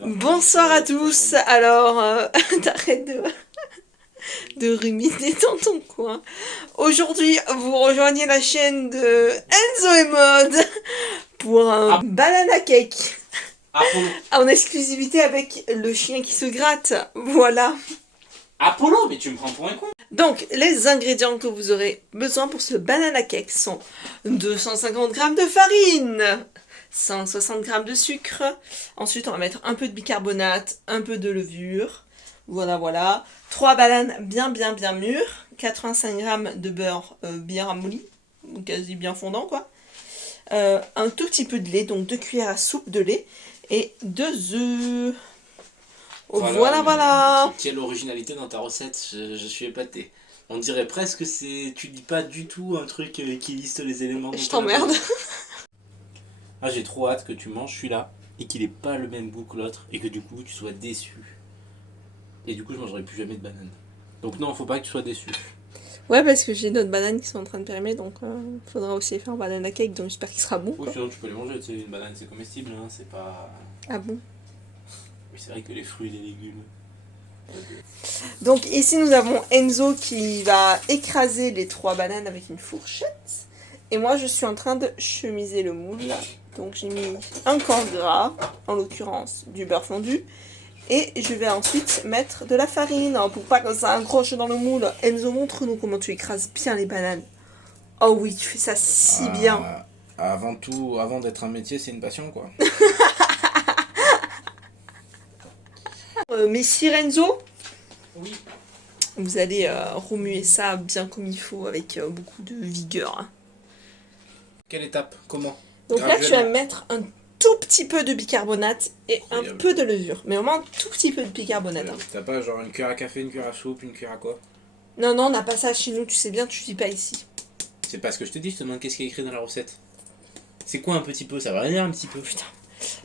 Bonsoir à tous. Alors, t'arrêtes de ruminer dans ton coin. Aujourd'hui, vous rejoignez la chaîne de Enzo et Mode pour un banana cake en exclusivité avec le chien qui se gratte. Voilà. Apollo, mais tu me prends pour un con. Donc, les ingrédients que vous aurez besoin pour ce banana cake sont 250 g de farine, 160 g de sucre. Ensuite, on va mettre un peu de bicarbonate, un peu de levure. Voilà. 3 bananes bien mûres. 85 g de beurre bien ramolli, quasi bien fondant quoi. Un tout petit peu de lait, donc 2 cuillères à soupe de lait. Et 2 œufs. Voilà. Quelle originalité dans ta recette, je suis épaté. On dirait presque que tu dis pas du tout un truc qui liste les éléments. Je t'emmerde. Ah, j'ai trop hâte que tu manges celui-là et qu'il ait pas le même goût que l'autre et que du coup tu sois déçu. Et du coup je mangerai plus jamais de banane. Donc non, faut pas que tu sois déçu. Ouais, parce que j'ai d'autres bananes qui sont en train de périmer, donc faudra aussi faire un banana cake, donc j'espère qu'il sera bon. Oui, sinon tu peux les manger, tu sais, une banane c'est comestible, hein, c'est pas... Ah bon? Oui, c'est vrai que les fruits et les légumes... Donc ici nous avons Enzo qui va écraser les 3 bananes avec une fourchette. Et moi je suis en train de chemiser le moule. Donc j'ai mis un quart gras, en l'occurrence du beurre fondu. Et je vais ensuite mettre de la farine pour pas que ça accroche dans le moule. Enzo, montre-nous comment tu écrases bien les bananes. Oh oui, tu fais ça si bien. Avant tout, avant d'être un métier, c'est une passion quoi. Messire Enzo, Oui. vous allez remuer ça bien comme il faut avec beaucoup de vigueur. Hein. Quelle étape? Comment? Donc là, tu vas mettre un tout petit peu de bicarbonate et un peu de levure. Mais vraiment un tout petit peu de bicarbonate. Hein. T'as pas genre une cuillère à café, une cuillère à soupe, une cuillère à quoi? Non, on n'a pas ça chez nous, tu sais bien, tu vis pas ici. C'est pas ce que je te dis, je te demande qu'est-ce qui est écrit dans la recette. C'est quoi un petit peu? Ça va rien dire un petit peu? Putain.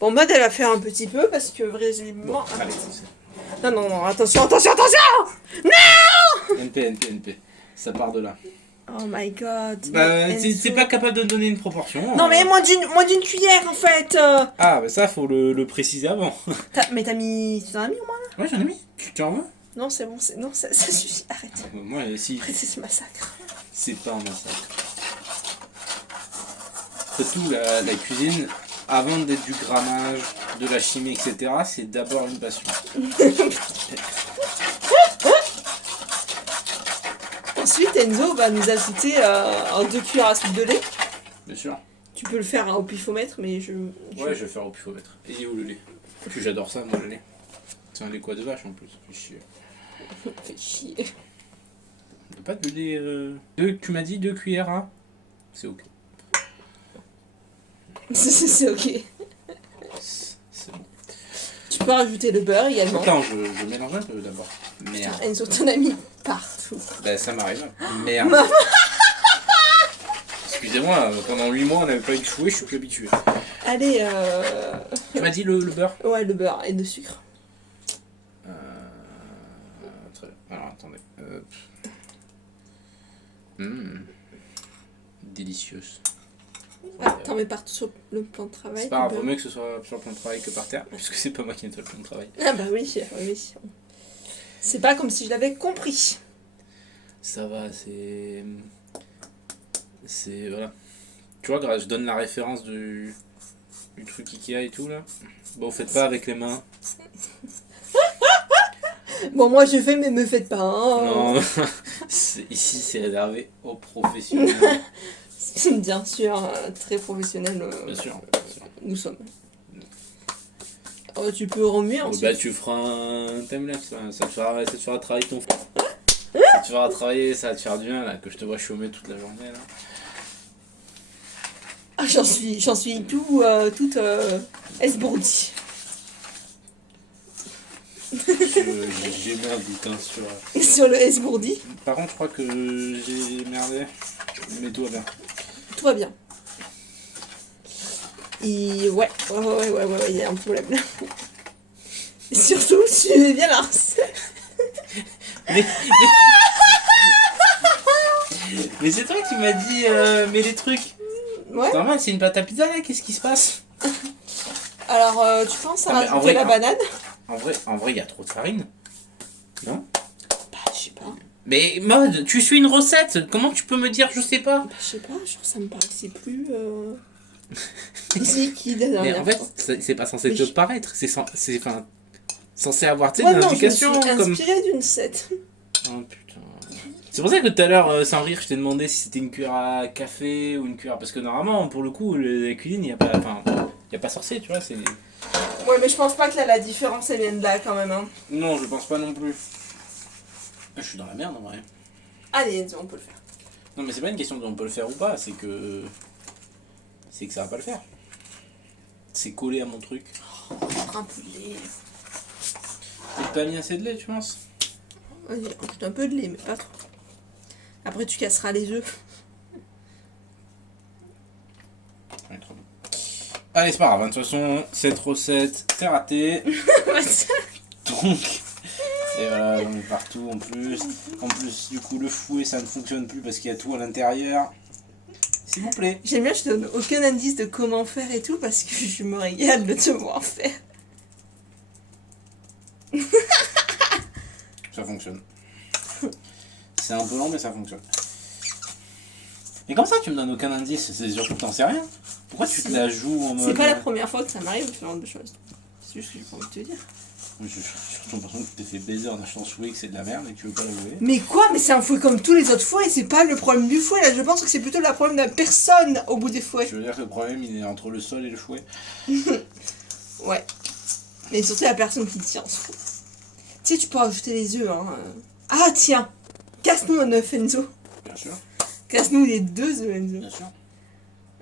Bon, Mode, elle va faire un petit peu parce que vraisemblablement... Bon, allez, Non, attention Non. NP. Ça part de là. Oh my god. Bah, t'es pas capable de donner une proportion. Non, mais moins d'une cuillère en fait. Ah, bah ça, faut le préciser avant. Mais t'as mis... Tu en as mis au moins là? Ouais, j'en ai mis. Tu en veux? Non, c'est bon, non, ça suffit, arrête. Moi, si. Arrête, c'est ce massacre. C'est pas un massacre. Surtout, la cuisine, avant d'être du grammage, de la chimie, etc., c'est d'abord une passion. Ensuite, Enzo va nous ajouter un 2 cuillères à soupe de lait. Bien sûr. Tu peux le faire au pifomètre, mais Ouais, je vais faire au pifomètre. Et où le lait? Puis j'adore ça, moi, le lait. C'est un lait quoi de vache en plus. Fais chier. Pas de lait. Tu m'as dit 2 cuillères à? C'est ok. C'est ok. C'est bon. Tu peux rajouter le beurre également. Attends, je mélange un peu d'abord. Merde. Enzo, t'en as mis partout. Bah, ça m'arrive. Merde. Excusez-moi, pendant 8 mois on n'avait pas eu de chouet, je suis plus habitué. Allez, Tu m'as dit le beurre? Ouais, le beurre et le sucre. Très bien. Alors attendez. Délicieuse. Ah, t'en mets partout sur le plan de travail. C'est pas grave, vaut mieux que ce soit sur le plan de travail que par terre, puisque c'est pas moi qui nettoie le plan de travail. Ah bah oui. C'est pas comme si je l'avais compris. Ça va, c'est... Voilà. Tu vois, je donne la référence du truc Ikea et tout là. Bon, faites pas avec les mains. Bon, moi je fais, mais me faites pas. Hein. Non, ici c'est réservé aux professionnels. Bien sûr, très professionnel. Bien sûr. Nous sommes. Oh, tu peux remuer ensuite. Bah, tu feras un timelapse, ça te fera travailler ton frère. Ça te fera travailler, ça va te faire du bien là, que je te vois chômer toute la journée là. Ah, j'en suis toute esbourdie. J'ai merdé sur... Sur le esbourdi. Par contre, je crois que j'ai merdé. Mais tout va bien. Tout va bien. Et ouais, il y a un problème là. Et surtout, tu es bien là. Mais c'est toi qui m'as dit mais les trucs. Ouais. C'est normal, c'est une pâte à pizza là, qu'est-ce qui se passe? Alors, tu penses à Ah, mais en rajouter vrai, la banane? En vrai, il y a trop de farine. Non? Bah, je sais pas. Mais Maud, tu suis une recette. Comment tu peux me dire je sais pas? Bah, je sais pas, genre ça me paraissait plus liquide la Mais dernière en fait, fois. c'est pas censé Mais te je- paraître. Enfin, censé avoir, tu sais, Ouais, des non, je me indications suis comme. inspirée d'une recette. Oh putain. C'est pour ça que tout à l'heure, sans rire, je t'ai demandé si c'était une cuillère à café ou une cuillère. Parce que normalement, pour le coup, la cuisine, il n'y a pas. Enfin, il y a pas sorcier, tu vois. C'est. Ouais, mais je pense pas que là, la différence elle vienne de là quand même. Hein. Non, je pense pas non plus. Je suis dans la merde en vrai. Allez, Enzo, on peut le faire. Non, mais c'est pas une question de on peut le faire ou pas, c'est que. C'est que ça va pas le faire. C'est collé à mon truc. Un peu de lait. T'as pas mis assez de lait, tu penses? Vas-y, rajoute un peu de lait, mais pas trop. Après, tu casseras les œufs. Ouais, trop bon. Allez, c'est pas grave, de toute façon, cette recette, c'est raté. Donc. Et voilà, j'en ai partout en plus. En plus, du coup, le fouet ça ne fonctionne plus parce qu'il y a tout à l'intérieur. S'il vous plaît. J'aime bien, je te donne aucun indice de comment faire et tout parce que je me régale de te voir faire. Ça fonctionne. C'est un peu lent, mais ça fonctionne. Et comme ça, tu me donnes aucun indice, c'est surtout que t'en sais rien. Pourquoi tu te la joues en mode. C'est pas la première fois que ça m'arrive de ce genre de choses. C'est juste que j'ai pas envie de te dire. Je suis surtout l'impression que tu t'es fait baiser en achetant ce fouet que c'est de la merde et que tu veux pas l'avouer. Mais quoi? Mais c'est un fouet comme tous les autres fouets, c'est pas le problème du fouet là, je pense que c'est plutôt le problème de la personne au bout des fouets. Je veux dire que le problème il est entre le sol et le fouet. Ouais. Mais surtout la personne qui tient ce fouet. Tu sais, tu peux rajouter les œufs, hein. Ah tiens! Casse-nous un œuf, Enzo. Bien sûr, Casse-nous les 2 œufs, Enzo. bien sûr.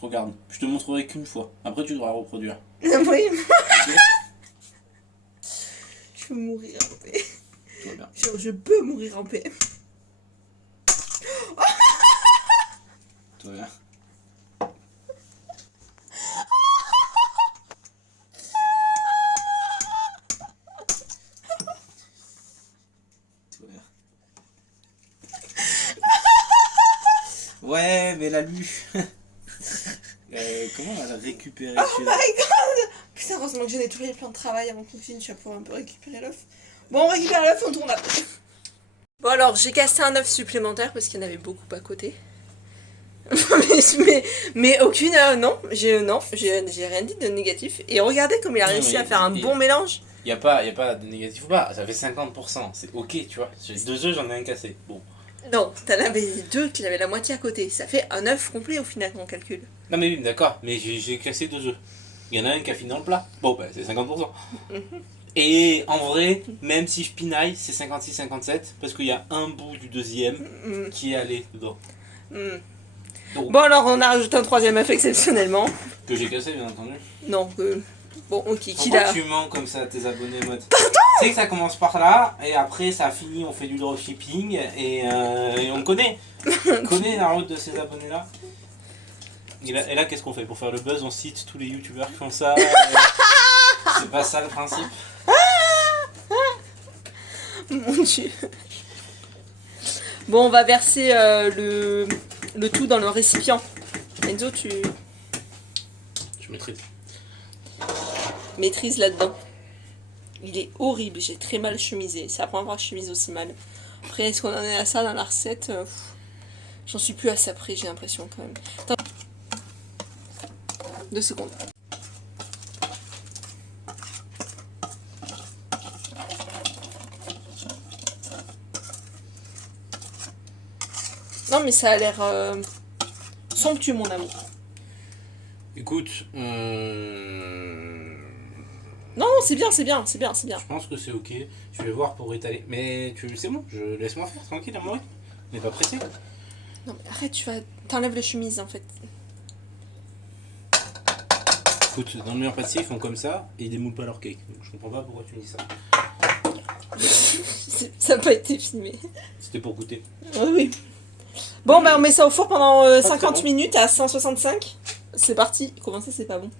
Regarde, je te montrerai qu'une fois. Après tu devras reproduire. Oui. Ok. Je peux mourir en paix. Tout va bien. Je peux mourir en paix. Tout va bien. Tout va bien. Ouais, mais la lu. Comment on va la récupérer celui-là? Putain, heureusement que j'ai nettoyé le plan de travail avant qu'on finisse, je vais pouvoir un peu récupérer l'œuf. Bon, on récupère l'œuf, on tourne après. Bon alors, j'ai cassé un œuf supplémentaire parce qu'il y en avait beaucoup à côté. mais aucune, non, j'ai rien dit de négatif. Et regardez comme il a Non, réussi mais à faire un il- bon mélange. Y a pas de négatif ou pas, ça fait 50%, c'est ok, tu vois. J'ai 2 œufs, j'en ai un cassé. Bon. Non, t'en avais 2 qui avaient la moitié à côté. Ça fait un œuf complet au final, mon calcul. Non mais oui, d'accord, mais j'ai cassé 2 œufs. Il y en a un qui a fini dans le plat. Bon, bah c'est 50%. Et en vrai, même si je pinaille, c'est 56-57, parce qu'il y a un bout du deuxième Mm, qui est allé dedans. mm. Donc, Bon alors, on a rajouté un 3e œuf exceptionnellement. que j'ai cassé, bien entendu. Non, bon, ok, qui Pourquoi l'a... tu mens comme ça à tes abonnés, mode Tu sais que ça commence par là, et après ça finit, on fait du dropshipping, et on connaît. On connaît la route de ces abonnés-là. Et là, qu'est-ce qu'on fait? Pour faire le buzz, on cite tous les youtubeurs qui font ça. C'est pas ça le principe. Mon dieu. Bon, on va verser le tout dans le récipient. Enzo, tu Je maîtrise. maîtrises là-dedans. Il est horrible, j'ai très mal chemisé. C'est la première fois que je chemise aussi mal. Après, est-ce qu'on en est à ça dans la recette? J'en suis plus à ça près, j'ai l'impression quand même. Attends. 2 secondes. Non, mais ça a l'air somptueux, mon amour. Écoute, Non, c'est bien, c'est bien, c'est bien, c'est bien. je pense que c'est ok. Je vais voir pour étaler. Mais c'est bon, laisse-moi faire tranquille à mon rythme. On n'est pas pressé. Non, mais arrête, t'enlèves la chemise en fait. Écoute, dans le meilleur pâtissier, ils font comme ça et ils démoulent pas leur cake. Donc je comprends pas pourquoi tu me dis ça. Ça n'a pas été filmé. C'était pour goûter. Oui, oui. Bon, bah on met ça au four pendant 50 bon. minutes à 165. C'est parti. Comment ça, c'est pas bon?